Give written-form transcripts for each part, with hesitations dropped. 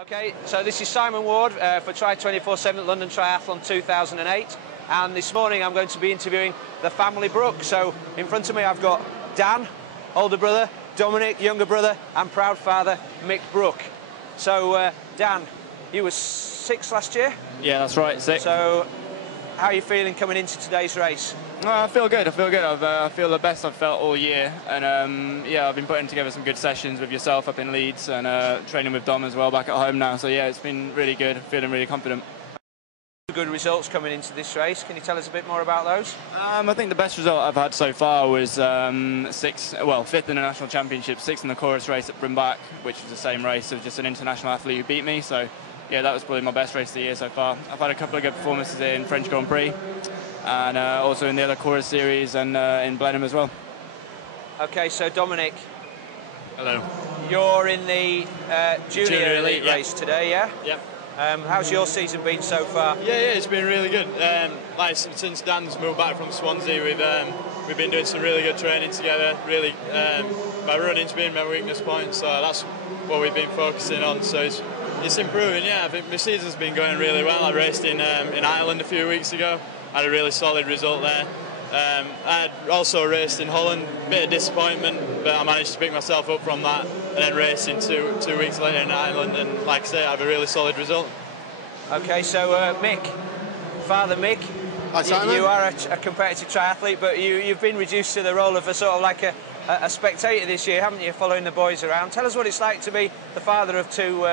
Okay, so this is Simon Ward for Tri247 London Triathlon 2008, and this morning I'm going to be interviewing the family Brooks. So in front of me I've got Dan, older brother, Dominic, younger brother, and proud father Mick Brook. So Dan, you were 6 last year? Yeah, that's right, 6. So how are you feeling coming into today's race? I feel good. I feel the best I've felt all year, and yeah, I've been putting together some good sessions with yourself up in Leeds, and training with Dom as well back at home now. So yeah, it's been really good. Feeling really confident. Good results coming into this race. Can you tell us a bit more about those? I think the best result I've had so far was 5th in the national championship, 6th in the chorus race at Brimbach, which was the same race of just an international athlete who beat me. So yeah, that was probably my best race of the year so far. I've had a couple of good performances in French Grand Prix, and also in the other chorus series and in Blenheim as well. Okay, so Dominic. Hello. You're in the junior elite race today, yeah? Yep. How's your season been so far? Yeah, it's been really good. Since Dan's moved back from Swansea, we've been doing some really good training together. Really, my running's been my weakness point, so that's what we've been focusing on. So it's improving. Yeah, I think my season's been going really well. I raced in Ireland a few weeks ago. Had a really solid result there. I had also raced in Holland, bit of disappointment, but I managed to pick myself up from that and then racing two weeks later in Ireland, and like I say, I have a really solid result. Okay, so Mick, Father Mick, you are a competitive triathlete, but you've been reduced to the role of a sort of like a spectator this year, haven't you, following the boys around? Tell us what it's like to be the father of two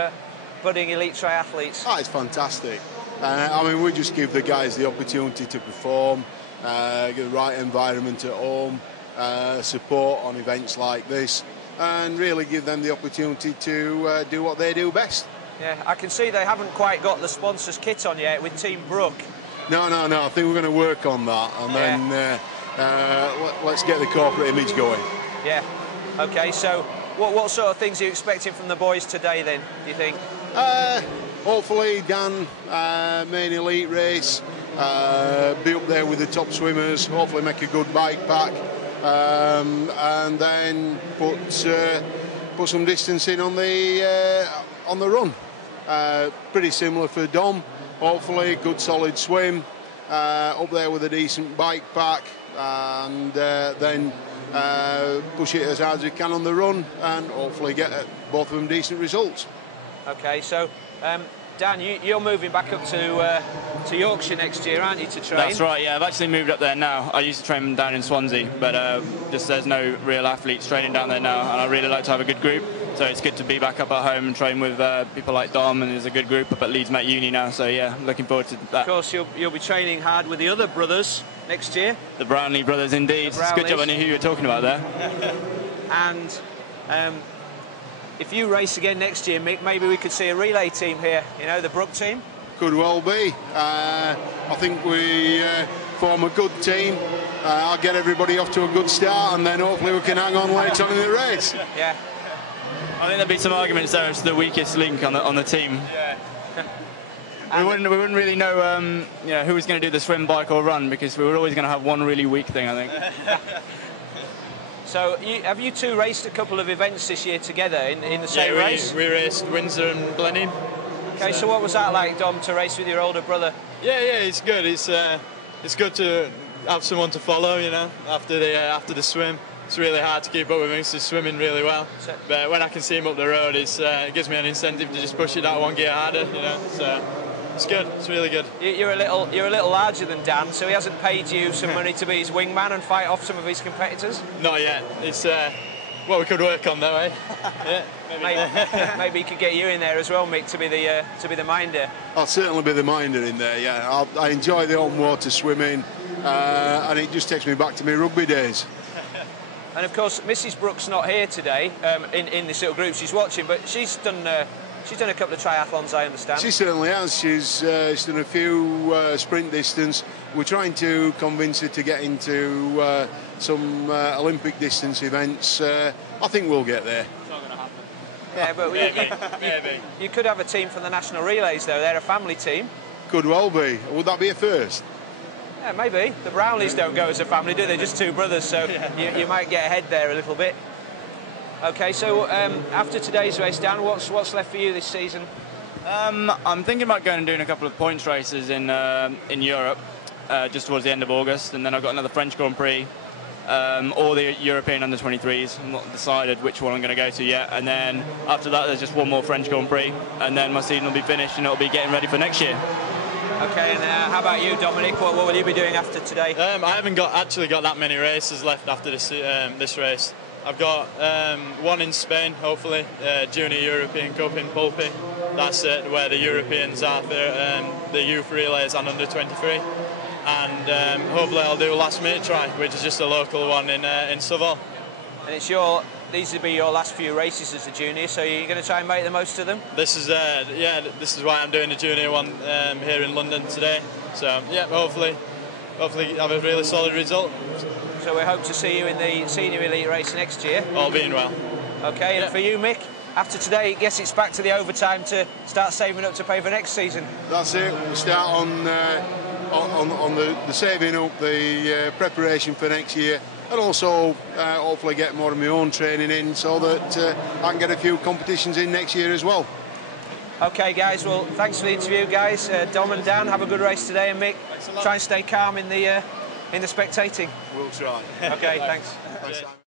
budding elite triathletes. Oh, it's fantastic. I mean, we just give the guys the opportunity to perform, get the right environment at home, support on events like this, and really give them the opportunity to do what they do best. Yeah, I can see they haven't quite got the sponsors kit on yet with Team Brook. No, I think we're going to work on that, and then let's get the corporate image going. Yeah. Okay, so what sort of things are you expecting from the boys today then, do you think? Hopefully, Dan, main elite race, be up there with the top swimmers, hopefully make a good bike pack, and then put some distance in on the run. Pretty similar for Dom, hopefully good solid swim, up there with a decent bike pack, and then push it as hard as we can on the run, and hopefully get both of them decent results. Okay, so Dan, you're moving back up to Yorkshire next year, aren't you, to train? That's right, yeah. I've actually moved up there now. I used to train down in Swansea, but just there's no real athletes training down there now, and I really like to have a good group. So it's good to be back up at home and train with people like Dom, and there's a good group up at Leeds Met Uni now. So yeah, looking forward to that. Of course, you'll be training hard with the other brothers next year. The Brownlee brothers, indeed. It's a good job I knew who you were talking about there. And if you race again next year, Mick, maybe we could see a relay team here, you know, the Brook team? Could well be. I think we form a good team. I'll get everybody off to a good start, and then hopefully we can hang on later on in the race. Yeah. I think there'd be some arguments there as to the weakest link on the team. Yeah. we wouldn't really know who was going to do the swim, bike or run, because we were always going to have one really weak thing, I think. So have you two raced a couple of events this year together in the same race? We raced Windsor and Blenheim. Okay, so what was that like, Dom, to race with your older brother? Yeah, it's good. It's good to have someone to follow, you know, after the swim. It's really hard to keep up with him, he's swimmming really well. But when I can see him up the road, it gives me an incentive to just push it that one gear harder, you know. So it's good. It's really good. You're a little larger than Dan, so he hasn't paid you some money to be his wingman and fight off some of his competitors? Not yet. It's what we could work on that way. Yeah, maybe he could get you in there as well, Mick, to be the minder. I'll certainly be the minder in there. Yeah, I enjoy the open water swimming, and it just takes me back to my rugby days. And of course, Mrs. Brooks not here today in this little group she's watching, but she's done a couple of triathlons, I understand. She certainly has. She's done a few sprint distance. We're trying to convince her to get into some Olympic distance events. I think we'll get there. It's not going to happen. Yeah, but you could have a team from the national relays, though. They're a family team. Could well be. Would that be a first? Yeah, maybe. The Brownlees don't go as a family, do they? Just two brothers, so you might get ahead there a little bit. Okay, so after today's race, Dan, what's left for you this season? I'm thinking about going and doing a couple of points races in Europe just towards the end of August, and then I've got another French Grand Prix or the European Under-23s. I'm not decided which one I'm going to go to yet, and then after that there's just one more French Grand Prix, and then my season will be finished and it'll be getting ready for next year. Okay, and how about you, Dominic? What will you be doing after today? I haven't actually got that many races left after this race. I've got one in Spain, hopefully, Junior European Cup in Pulpy. That's it, where the Europeans are for the youth relays and under-23. And hopefully I'll do a last minute try, which is just a local one in Southall. And these will be your last few races as a junior, so you're going to try and make the most of them? This is why I'm doing the junior one here in London today. So yeah, hopefully have a really solid result. So we hope to see you in the senior elite race next year. All being well. Okay, and for you, Mick, after today, I guess it's back to the overtime to start saving up to pay for next season. That's it. We'll start on the saving up, the preparation for next year, and also hopefully get more of my own training in so that I can get a few competitions in next year as well. Okay, guys. Well, thanks for the interview, guys. Dom and Dan, have a good race today, and Mick, try and stay calm in the spectating. We'll try. Okay, thanks. Thanks.